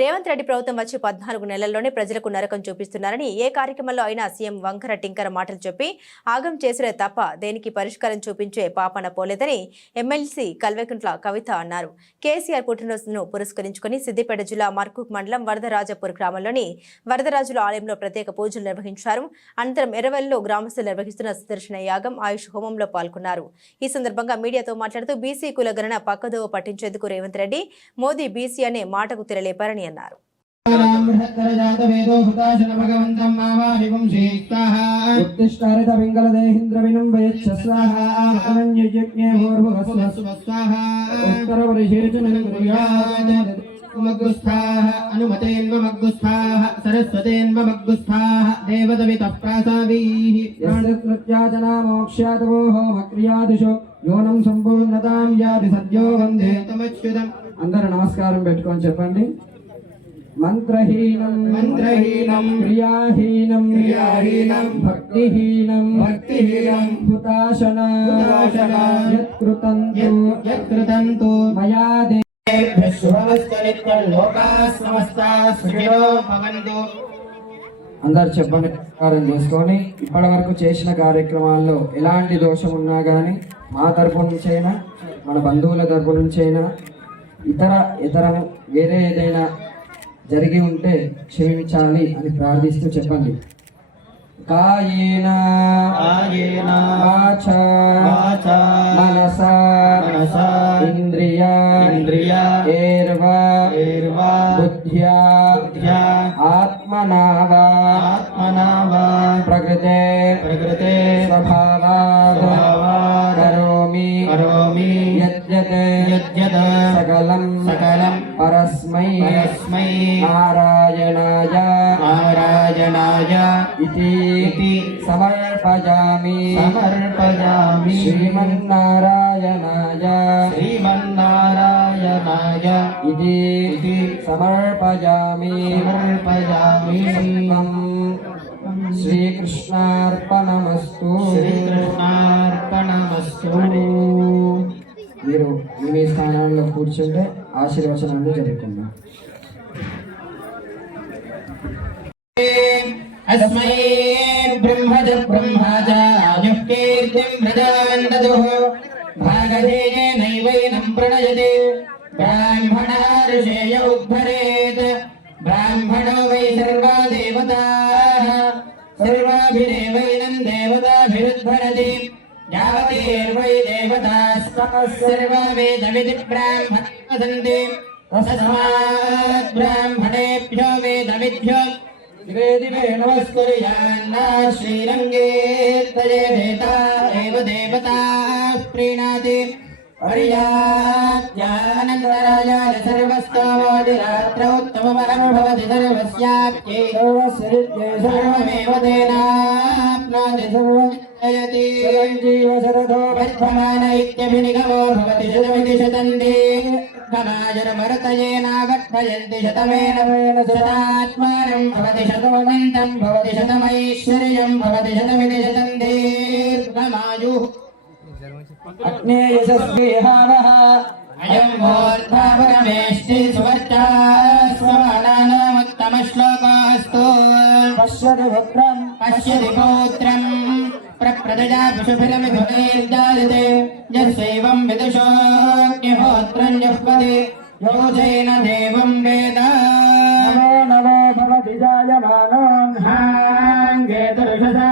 రేవంత్ రెడ్డి ప్రభుత్వం వచ్చి 14 నెలల్లోనే ప్రజలకు నరకం చూపిస్తున్నారని ఏ కార్యక్రమంలో అయినా సీఎం వంకర టింకర మాటలు చెప్పి ఆగం చేసిరే తప్ప దేనికి పరిష్కారం చూపించే పాపన పోలేదని ఎమ్మెల్సీ కల్వకుంట్ల కవిత అన్నారు. కేసీఆర్ పుట్టినరోజును పురస్కరించుకుని సిద్దిపేట జిల్లా మర్కూక్ మండలం వరదరాజపూర్ గ్రామంలోని వరదరాజుల ఆలయంలో ప్రత్యేక పూజలు నిర్వహించారు. అనంతరం ఎర్రవెల్లిలో గ్రామస్తులు నిర్వహిస్తున్న సుదర్శన యాగం ఆయుష్ హోమంలో పాల్గొన్నారు. ఈ సందర్భంగా మీడియాతో మాట్లాడుతూ బీసీ కులగణన పక్కదోవ పట్టించేందుకు రేవంత్ రెడ్డి మోదీ బీసీ అనే మాటకు తెరలేపారని అన్నారు. అనుమతేన్వమగ్గుస్థాః సరస్వతేన్వమగ్గుస్థాః దేవదవితః ప్రాసాదీః యస్కృత్యాజనా మోక్ష్యాతవోః మక్రియాదిషు యోనం సంపూర్ణతాం యాది సద్యో వందే తమచ్యుతం. అందరూ నమస్కారం పెట్టుకొని చెప్పండి. మంత్రహీనం మంత్రహీనం క్రియాహీనం క్రియాహీనం భక్తిహీనం భక్తిహీనం హుతాశన హుతాశన యత్కృతంతు యత్కృతంతు మయా అందరు చెప్పండి చేసుకొని ఇప్పటి వరకు చేసిన కార్యక్రమాల్లో ఎలాంటి దోషం ఉన్నా కానీ మా తరపు నుంచి అయినా మన బంధువుల తరపు నుంచి అయినా ఇతర వేరే ఏదైనా జరిగి ఉంటే క్షమించాలి అని ప్రార్థిస్తూ చెప్పండి. కాయేన వాచా మనసా ఇంద్రియా బుద్ధ్యా ఆత్మనా ప్రకృతే స్వభావాత్ కరోమి యద్యత్ సకలం పరస్మై నారాయణాయ ఇతి సమర్పయామి శ్రీమన్నారాయణాయ ఇది సమర్పయామి శ్రీకృష్ణార్పణమస్తు. మీరు మీ స్థానంలో కూర్చుంటే ఆశీర్వచనాన్ని జరుగుతున్నాం. అస్మై బ్రహ్మజ బ్రహ్మజ కీర్తిం ప్రజావందదుః భాగధేయేనైవైనం ప్రణయతే బ్రాహ్మణ ఋషేయ ఉద్ధరేత్ బ్రాహ్మణో వై సర్వా దేవతాః సర్వాభిరేవైనం దేవతాభిరుద్ధరతి యావతేర్వై దేవతాస్తః సర్వా వేదవిది బ్రాహ్మణः సంతి తస్మాత్ బ్రాహ్మణేభ్యో వేదవిద్భ్యో दिवे नमस्कुर्यान्ना श्रीरङ्गे तये भेता एव देवता प्रीणाति पर्याप्त्यानन्तरायाय सर्वस्तमोदिरात्रौ उत्तममहं भवति सर्वस्याप्त्यै सर्वमेव तेनाप्नोति सर्वजयति चिरञ्जीव शरदो वर्धमान इत्यभिनिगमो भवति शतमिति शतन्ति गणाजनमरतयेनावर्धयन्ति शतमेन शतात्मानं भवति शतमनन्तं भवति शतमैश्वर्यं भवति शतमिति शतं दीर्घमायुः अग्ने यशस्विहावः अयं मूर्धापरमेष्टि सुवर्चास्वमानानामुत्तमश्लोकास्तु पश्यति पौत्रं प्रप्रदया पशुभिरमिथुनैर्जायते यस्यैवं विदुषोऽग्निहोत्रं जुह्वति योजयेन देवं वेद नमो नमो भवति जायमानो हाङ्गे दर्शसा